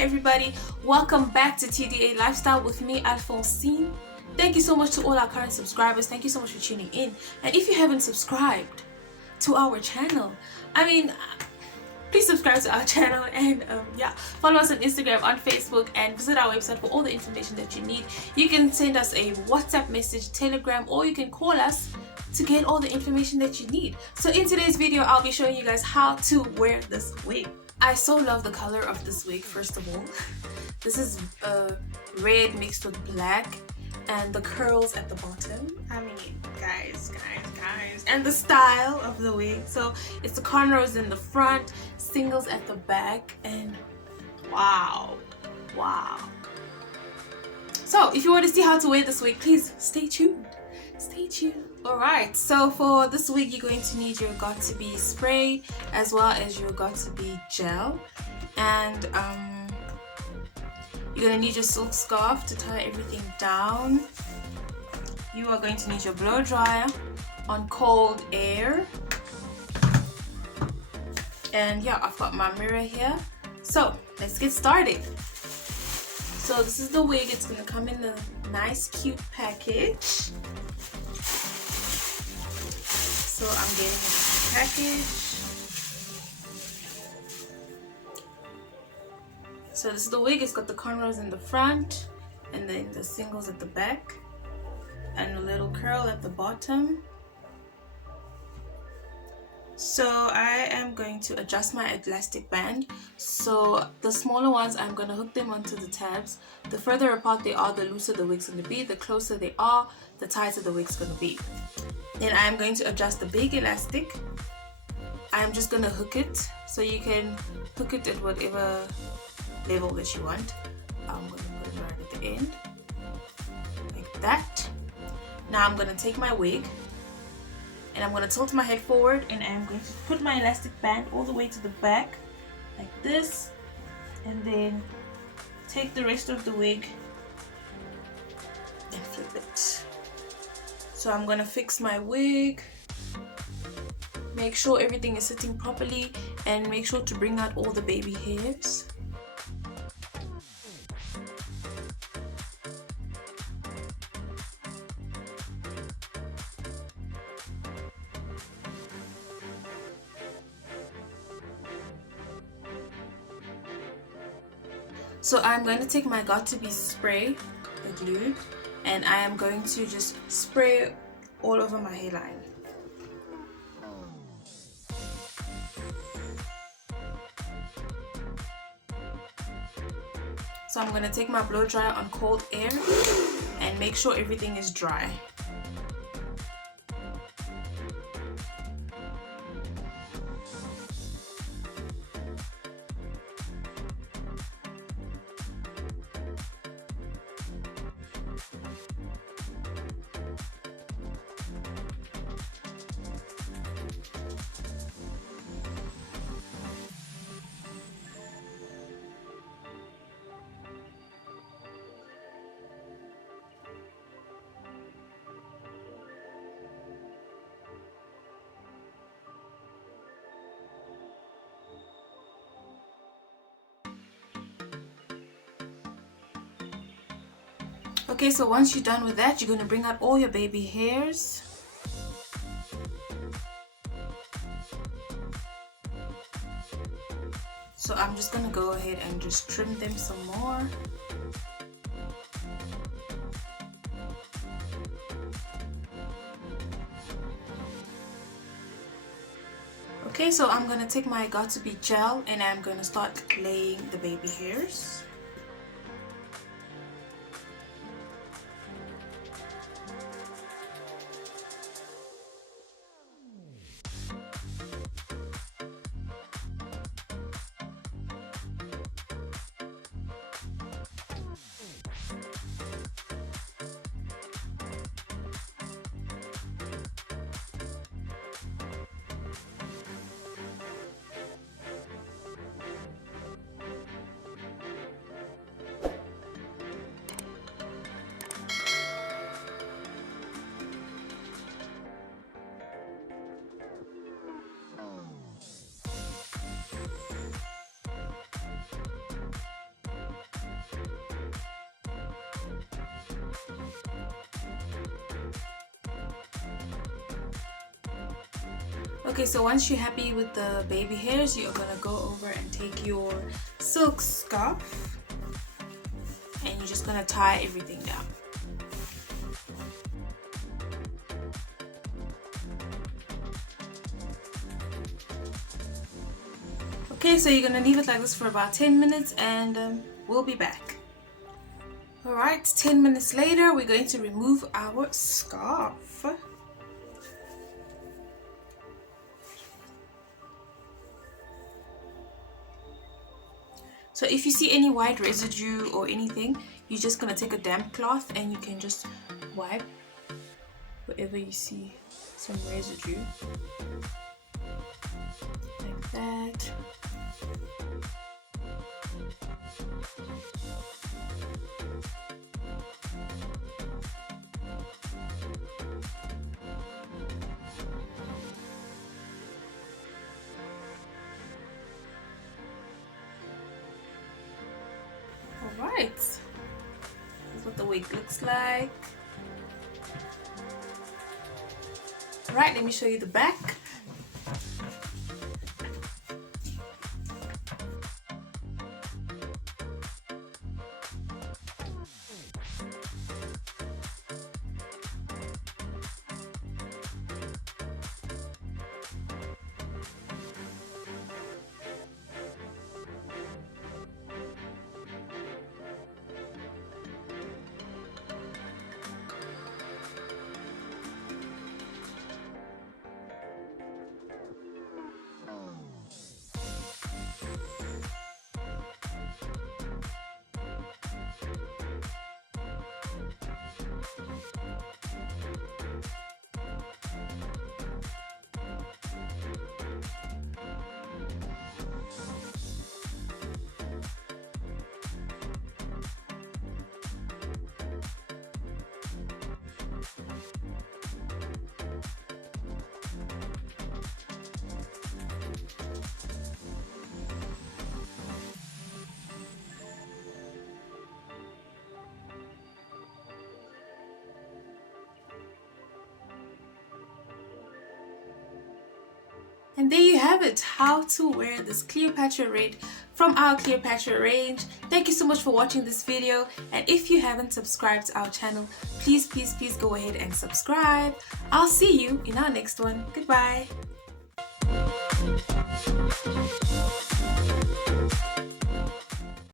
everybody, welcome back to TDA Lifestyle with me, Alphonsine. Thank you so much to all our current subscribers. Thank you so much for tuning in. And if you haven't subscribed to our channel, please subscribe to our channel and follow us on Instagram, on Facebook, and visit our website for all the information that you need. You can send us a WhatsApp message, Telegram, or you can call us to get all the information that you need. So in today's video, I'll be showing you guys how to wear this wig. I so love the color of this wig. First of all, this is red mixed with black, and the curls at the bottom. I mean, guys, and the style of the wig. So it's the cornrows in the front, singles at the back, and wow. So if you want to see how to wear this wig, please stay tuned. Alright, so for this wig you're going to need your got-to-be spray as well as your got-to-be gel, and you're going to need your silk scarf to tie everything down. You are going to need your blow dryer on cold air, and yeah, I've got my mirror here. So let's get started. So this is the wig. It's going to come in a nice cute package. So I'm getting a package. So this is the wig. It's got the cornrows in the front, and then the singles at the back, and a little curl at the bottom. So I am going to adjust my elastic band. So the smaller ones, I'm going to hook them onto the tabs. The further apart they are, the looser the wig's going to be. The closer they are, the tighter the wig's going to be. Then I'm going to adjust the big elastic. I'm just going to hook it, so you can hook it at whatever level that you want. I'm going to put it right at the end, like that. Now I'm going to take my wig, and I'm going to tilt my head forward, and I'm going to put my elastic band all the way to the back, like this, and then take the rest of the wig and flip it. So I'm going to fix my wig, make sure everything is sitting properly, and make sure to bring out all the baby hairs. So I'm going to take my got-to-be spray, the glue, and I am going to just spray all over my hairline. So I'm going to take my blow dryer on cold air and make sure everything is dry. Okay, so once you're done with that, you're going to bring out all your baby hairs. So I'm just going to go ahead and just trim them some more. Okay, so I'm going to take my got-to-be gel, and I'm going to start laying the baby hairs. Okay, so once you're happy with the baby hairs, you're gonna go over and take your silk scarf and you're just gonna tie everything down. Okay, so you're gonna leave it like this for about 10 minutes and we'll be back. Alright, 10 minutes later, we're going to remove our scarf. So if you see any white residue or anything, you're just going to take a damp cloth and you can just wipe wherever you see some residue. Like that. Alright, this is what the wig looks like. Alright, let me show you the back. And there you have it, how to wear this Cleopatra Red from our Cleopatra range. Thank you so much for watching this video, and if you haven't subscribed to our channel, please go ahead and subscribe. I'll see you in our next one. Goodbye.